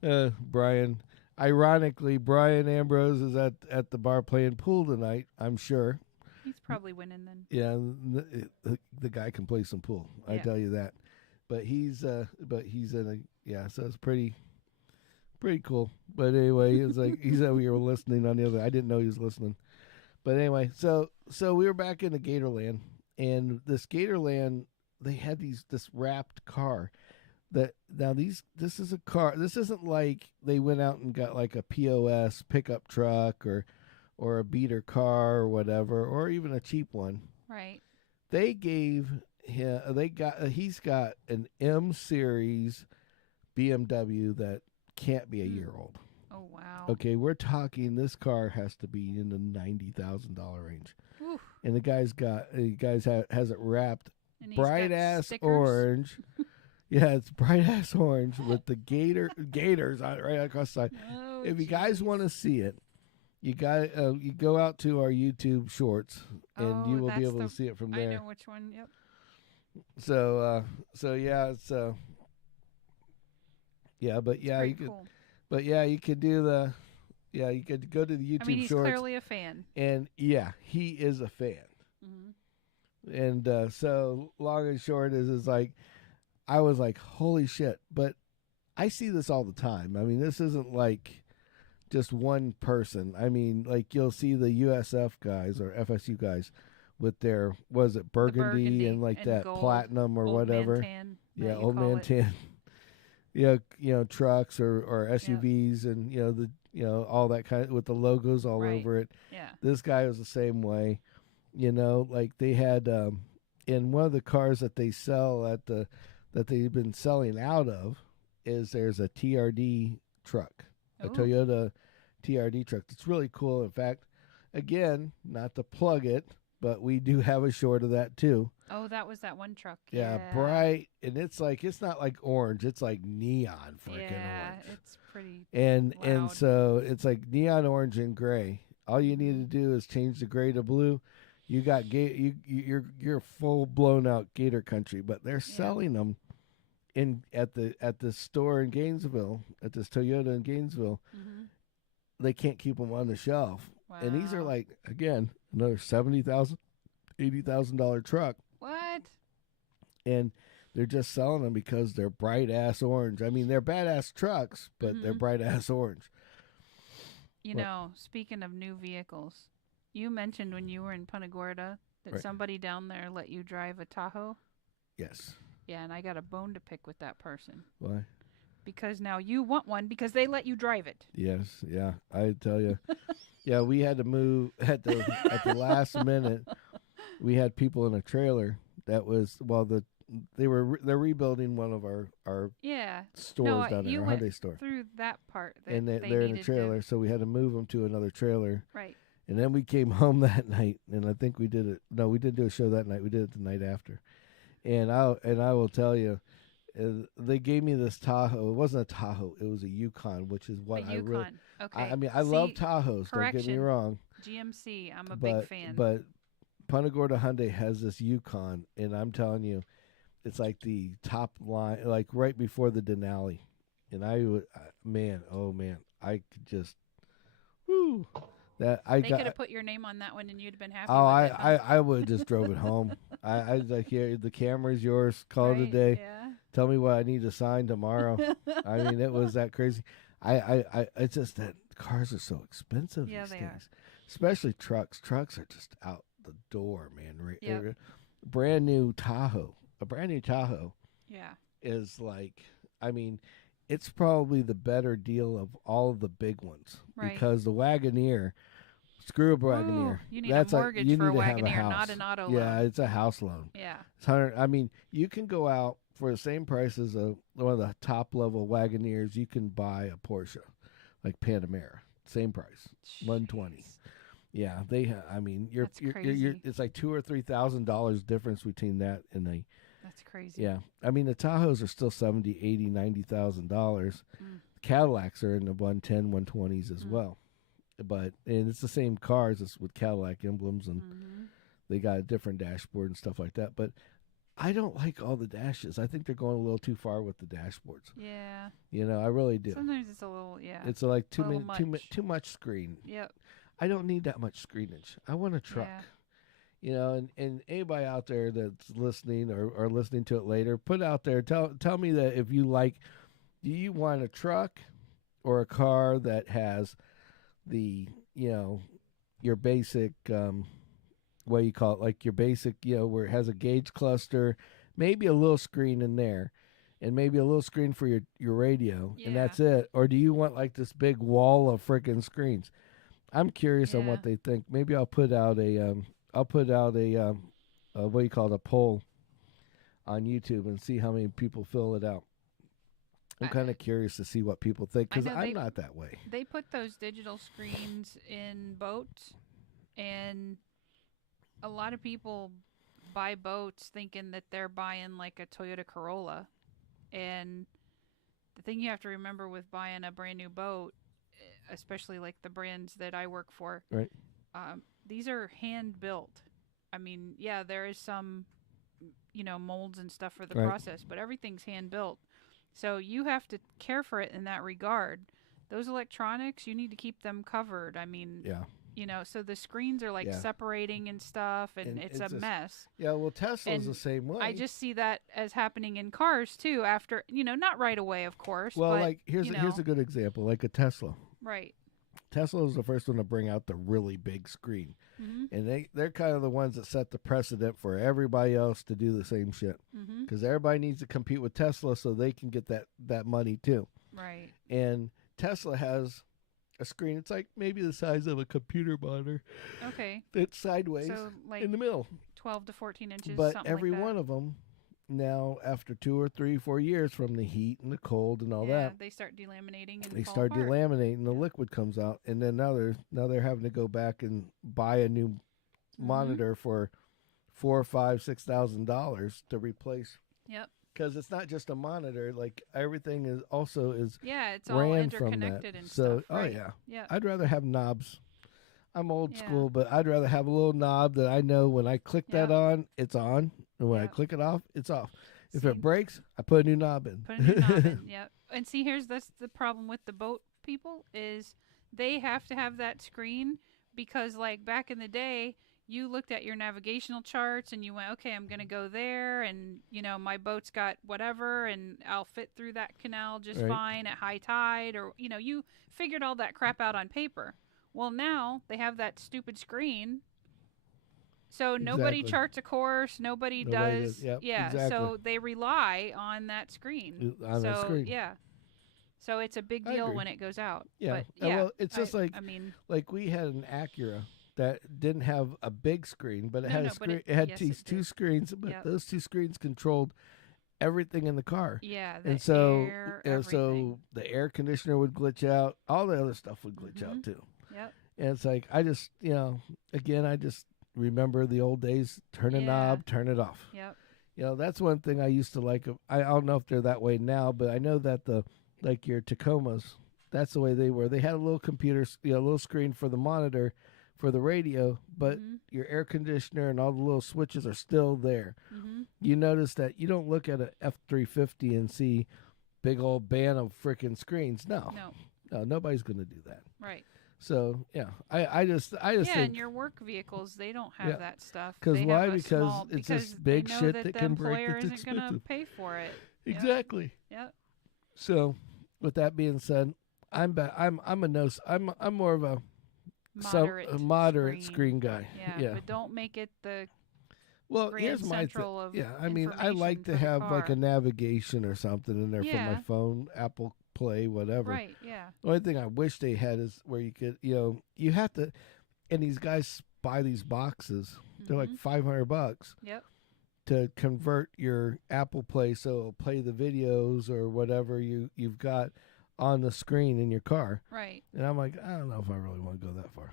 Brian Ambrose is at the bar playing pool tonight, I'm sure. He's probably winning then. Yeah, the guy can play some pool, I tell you that. But he's in a so it's pretty cool. But anyway, it's like he said we were listening on the other. I didn't know he was listening. But anyway, so we were back in the Gatorland, and this Gatorland, they had this wrapped car. This is a car. This isn't like they went out and got like a POS pickup truck or a beater car or whatever, or even a cheap one. Right. They gave him. He's got an M series BMW that can't be a year old. Oh wow. Okay, we're talking. This car has to be in the $90,000 range. Oof. And the guy's has it wrapped bright ass stickers? Orange. Yeah, it's bright ass orange with the Gators on it right across the side. Oh, if you guys want to see it, you go out to our YouTube shorts and you will be able to see it from there. I know which one. Yep. So yeah, it's yeah, but yeah, you could, cool. But yeah, you could do you could go to the YouTube I mean, he's shorts. clearly a fan. And yeah, he is a fan. Mm-hmm. And so long and short is like, I was like, holy shit. But I see this all the time. I mean, this isn't like just one person. I mean, like you'll see the USF guys or FSU guys with their, was it burgundy and like and that gold, platinum or whatever. Man tan, old man tan. You know, trucks or SUVs and all that kind of with the logos all over it. Yeah. This guy was the same way. Like they had in one of the cars that they sell that they've been selling out of there's a TRD truck. Ooh. A Toyota TRD truck. It's really cool. In fact, again, not to plug it, but we do have a short of that too. Oh, that was that one truck. Yeah, bright, and it's not like orange. It's like neon freaking orange. It's pretty. And loud. so it's like neon orange and gray. All you need to do is change the gray to blue. You got you're full blown out Gator country, but they're selling them at the store in Gainesville, at this Toyota in Gainesville. Mm-hmm. They can't keep them on the shelf. Wow. And these are like, again, another $70,000, $80,000 truck. What? And they're just selling them because they're bright ass orange. I mean, they're badass trucks, but they're bright ass orange. You know, speaking of new vehicles, you mentioned when you were in Punta Gorda that somebody down there let you drive a Tahoe. Yes. Yeah, and I got a bone to pick with that person. Why? Because now you want one because they let you drive it. Yes, yeah, I tell you. Yeah, we had to move at the last minute. We had people in a trailer that was they're rebuilding one of our stores down there, our Hyundai store. Through that part, and they're in a trailer, so we had to move them to another trailer. Right. And then we came home that night, and I think we did it. No, we didn't do a show that night. We did it the night after. And I will tell you, they gave me this Tahoe. It wasn't a Tahoe. It was a Yukon, which is what I really. Okay. I mean, I love Tahoes. Correction. Don't get me wrong. GMC. I'm a big fan. But Punta Gorda Hyundai has this Yukon, and I'm telling you, it's like the top line, like right before the Denali. And I could just, whoo. They could have put your name on that one, and you'd have been happy. Oh, with I would have just drove it home. I was like, here, the camera's yours. Call it a day. Yeah. Tell me what I need to sign tomorrow. I mean, it was that crazy. It's just that cars are so expensive these days. Are. Especially trucks. Trucks are just out the door, man. Right? Yep. A brand new Tahoe Yeah. is like, I mean, it's probably the better deal of all of the big ones. Right. Because the Wagoneer, screw a Wagoneer. You need a mortgage for a Wagoneer, not an auto loan. Yeah, it's a house loan. Yeah. It's 100. I mean, you can go out for the same price as one of the top level Wagoneers. You can buy a Porsche, like Panamera, same price, $120. Yeah, I mean, you're it's like $2,000 or $3,000 difference between that and a. That's crazy. Yeah, I mean the Tahoes are still $70,000, $80,000, $90,000. Cadillacs are in the 110, 120s as well, and it's the same cars as with Cadillac emblems, and they got a different dashboard and stuff like that. But I don't like all the dashes. I think they're going a little too far with the dashboards. Yeah. You know, I really do. Sometimes it's a little, It's like too much screen. Yep. I don't need that much screenage. I want a truck. Yeah. You know, and anybody out there that's listening or listening to it later, put out there, tell me that if you like, do you want a truck or a car that has the, your basic, what do you call it, like your basic, where it has a gauge cluster, maybe a little screen in there, and maybe a little screen for your radio, and that's it? Or do you want like this big wall of freaking screens? I'm curious on what they think. Maybe I'll put out a what do you call it, a poll on YouTube and see how many people fill it out. I'm kind of curious to see what people think, because I'm not that way. They put those digital screens in boats, and a lot of people buy boats thinking that they're buying like a Toyota Corolla. And the thing you have to remember with buying a brand new boat, especially like the brands that I work for, right? These are hand built. I mean, yeah, there is some, molds and stuff for the process, but everything's hand built. So you have to care for it in that regard. Those electronics, you need to keep them covered. I mean, so the screens are like separating and stuff, and it's a mess. Yeah, well, Tesla's the same way. I just see that as happening in cars too. After, not right away, of course. Well, but, like here's a good example, like a Tesla. Right. Tesla was the first one to bring out the really big screen. And they're kind of the ones that set the precedent for everybody else to do the same shit. Because everybody needs to compete with Tesla so they can get that money too. Right. And Tesla has a screen. It's like maybe the size of a computer monitor. Okay. It's sideways, so like in the middle. 12 to 14 inches, but something every like that. one of them now, after 2 or 3, 4 years from the heat and the cold and all that, they start delaminating and they fall start apart. delaminating. The liquid comes out, and then now they're having to go back and buy a new monitor for $4,000, $5,000, $6,000 to replace. Yep. Because it's not just a monitor; like everything is also is it's all ran from interconnected that. and So, stuff. Right. yeah, I'd rather have knobs. I'm old school, but I'd rather have a little knob that I know when I click that on, it's on, and when I click it off, it's off. If it breaks, I put a new knob in. Put a new knob in. Yep. And see, that's the problem with the boat people is they have to have that screen because, like back in the day, you looked at your navigational charts and you went, okay, I'm going to go there, and my boat's got whatever, and I'll fit through that canal just fine at high tide, or you figured all that crap out on paper. Well, now they have that stupid screen, so nobody charts a course, nobody does. Yep, yeah, exactly. So they rely on that screen. Yeah. So it's a big deal when it goes out. Yeah. But, well, it's just like we had an Acura that didn't have a big screen, but it had a screen. It had these two screens, but those two screens controlled everything in the car. Yeah, and so so the air conditioner would glitch out, all the other stuff would glitch out too. Yep. And it's like I just I just remember the old days. Turn a knob, turn it off. Yep. That's one thing I used to like. I don't know if they're that way now, but I know that like your Tacomas, that's the way they were. They had a little computer, a little screen for the monitor, for the radio, but your air conditioner and all the little switches are still there. You notice that you don't look at an F-350 and see big old band of freaking screens. No, nobody's going to do that. Right. So I just think, and your work vehicles, they don't have that stuff. Because why? Because it's this big shit that can break. That's expensive. Isn't going to pay for it. Exactly. Yep. So, with that being said, I'm more of a moderate screen guy. Yeah, but don't make it the here's my I mean, I like to have like a navigation or something in there for my phone, Apple Play, whatever. Right. Yeah. The only thing I wish they had is where you could, you have to, and these guys buy these boxes. They're like $500. Yep. To convert your Apple Play so it'll play the videos or whatever you've got on the screen in your car. Right. And I'm like, I don't know if I really want to go that far.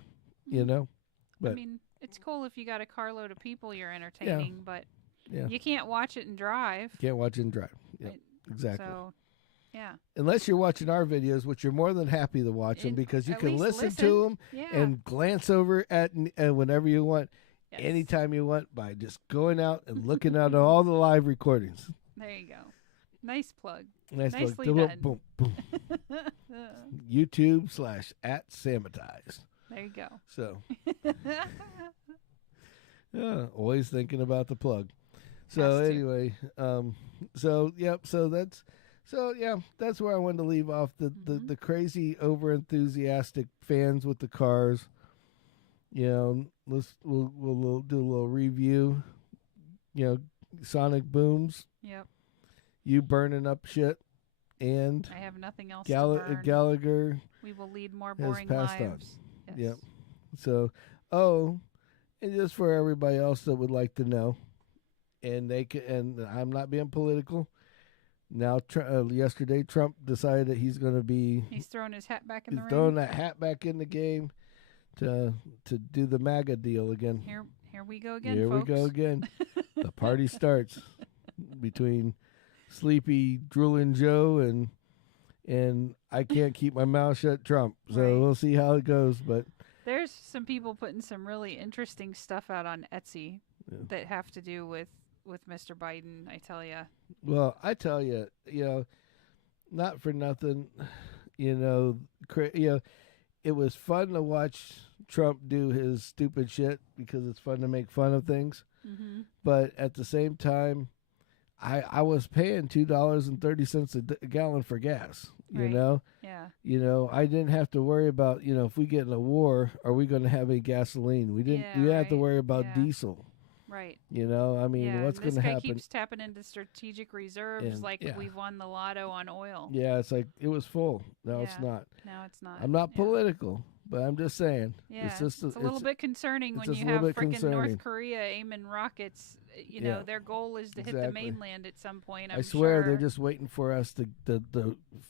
But I mean, it's cool if you got a carload of people you're entertaining, but you can't watch it and drive. Can't watch it and drive. Yeah, right. Exactly. So, yeah. Unless you're watching our videos, which you're more than happy to watch them because you can listen to them and glance over at whenever you want. Yes. Anytime you want, by just going out and looking at all the live recordings. There you go. Nice plug. Nicely done. Boom, boom. YouTube /@Sammitized. There you go. So, always thinking about the plug. So anyway, that's where I wanted to leave off the crazy over enthusiastic fans with the cars. We'll do a little review. Sonic booms. Yep. You burning up shit, and I have nothing else to burn. Gallagher. We will lead more boring lives. On. Yes. Yep. So, and just for everybody else that would like to know, and I'm not being political. Now, yesterday Trump decided that he's going to be. He's throwing his hat back in the ring. Throwing that hat back in the game. To do the MAGA deal again. Here we go again, Here folks. we go again. The party starts between Sleepy Drooling Joe and I can't keep my mouth shut Trump. So we'll see how it goes. But there's some people putting some really interesting stuff out on Etsy that have to do with Mr. Biden, I tell you. Well, I tell you, not for nothing, it was fun to watch Trump do his stupid shit because it's fun to make fun of things. Mm-hmm. But at the same time, I was paying $2.30 a gallon for gas, you know? Yeah. I didn't have to worry about, if we get in a war, are we going to have any gasoline? We didn't have to worry about diesel. Right. I mean, what's going to happen? This guy keeps tapping into strategic reserves we've won the lotto on oil. Yeah, it's like it was full. Now it's not. No, it's not. I'm not political, but I'm just saying. Yeah, it's a little bit concerning when you have freaking North Korea aiming rockets. Their goal is to hit the mainland at some point. I swear they're just waiting for us to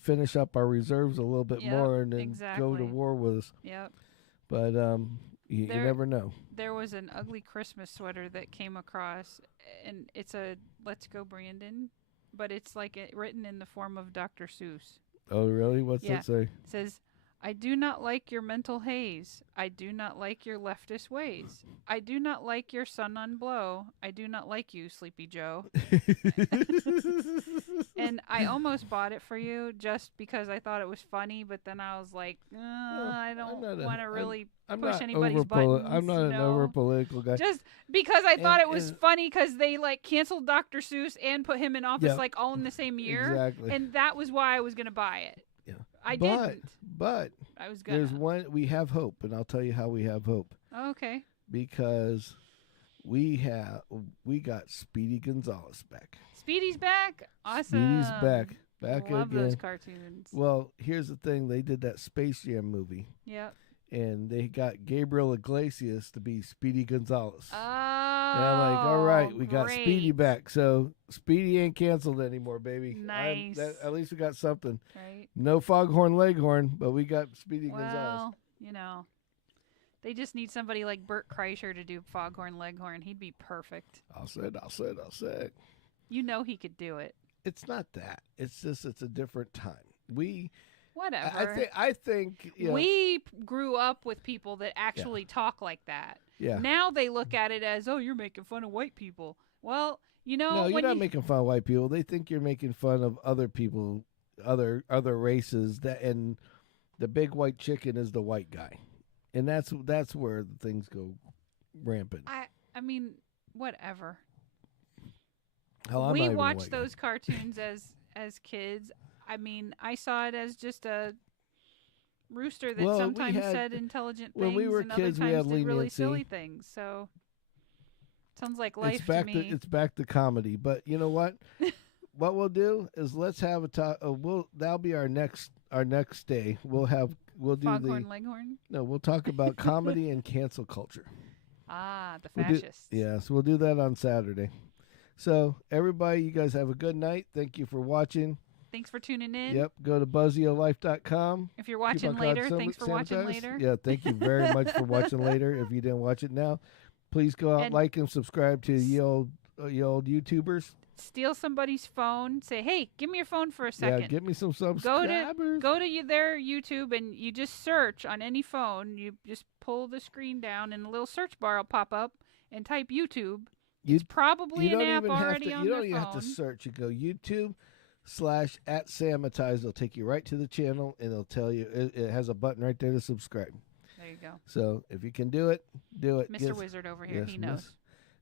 finish up our reserves a little bit more and then go to war with us. Yep. But You never know. There was an ugly Christmas sweater that came across, and it's a "Let's Go Brandon," but it's like written in the form of Dr. Seuss. Oh, really? What's that say? It says, "I do not like your mental haze. I do not like your leftist ways. I do not like your sun on blow. I do not like you, Sleepy Joe." And I almost bought it for you just because I thought it was funny, but then I was like, I don't want to really push anybody's buttons. I'm not an over political guy. Just because I thought it was funny because they like canceled Dr. Seuss and put him in office like all in the same year. Exactly. And that was why I was going to buy it. Yeah. I didn't. But I was gonna. there's one, we have hope, and I'll tell you how we have hope. Oh, okay. Because we got Speedy Gonzalez back. Speedy's back. Awesome. Speedy's back. Back Love again. those cartoons. Well, here's the thing. They did that Space Jam movie. Yep. And they got Gabriel Iglesias to be Speedy Gonzalez. Oh, and I'm like, all right, we got Speedy back. So Speedy ain't canceled anymore, baby. Nice. At least we got something. Right. No Foghorn Leghorn, but we got Speedy Gonzalez. Well, you know, they just need somebody like Bert Kreischer to do Foghorn Leghorn. He'd be perfect. I'll say it. You know he could do it. It's not that. It's just it's a different time. Whatever. I think we grew up with people that actually talk like that. Yeah. Now they look at it as, oh, you're making fun of white people. Well, you know, no, you're not making fun of white people. They think you're making fun of other people, other races. And the big white chicken is the white guy, and that's where things go rampant. I mean, whatever. Hell, we watched those cartoons as kids. I mean, I saw it as just a rooster that sometimes said intelligent things, when we were and kids, other we times had did really leniency. Silly things. So sounds like life to me. It's back to comedy. But you know what? What we'll do is let's have a talk. That'll be our next day. We'll do Foghorn Leghorn. No, we'll talk about comedy and cancel culture. Ah, the fascists. So we'll do that on Saturday. So everybody, you guys have a good night. Thank you for watching. Thanks for tuning in. Yep. Go to buzzyolife.com. If you're watching later, thanks for watching later. Yeah, thank you very much for watching later. If you didn't watch it now, please go out, like and subscribe to ye old YouTubers. Steal somebody's phone. Say, hey, give me your phone for a second. Yeah, give me some subscribers. Go to their YouTube and you just search on any phone. You just pull the screen down and a little search bar will pop up and type YouTube. It's probably an app already on their phone. You don't even have to search. You go YouTube/@Sammitized. It'll take you right to the channel, and it'll tell you it has a button right there to subscribe. There you go. So if you can do it, do it. Mr. Wizard over here, he knows.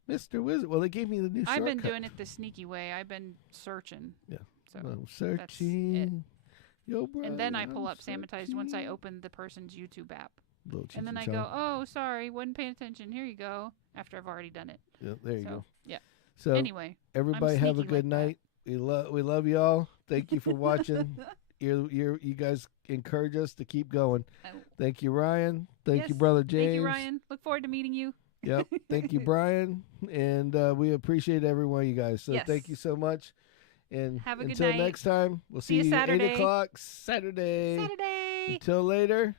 Mr. Wizard. Well, they gave me the new shortcut. I've been doing it the sneaky way. I've been searching. Yeah. So I'm searching. Yo, brother, and then I pull up Sammitized once I open the person's YouTube app. And then I go, oh, sorry, wasn't paying attention. Here you go. After I've already done it. Yeah, there you go. Yeah. So anyway, everybody have a good night. We love y'all. Thank you for watching. You guys encourage us to keep going. Thank you, Ryan. Thank you, brother James. Thank you, Ryan. Look forward to meeting you. Yep. Thank you, Brian. And we appreciate every one of you guys. So thank you so much. And have a good until night. next time, we'll see you Saturday. 8 o'clock Saturday. Saturday. Until later.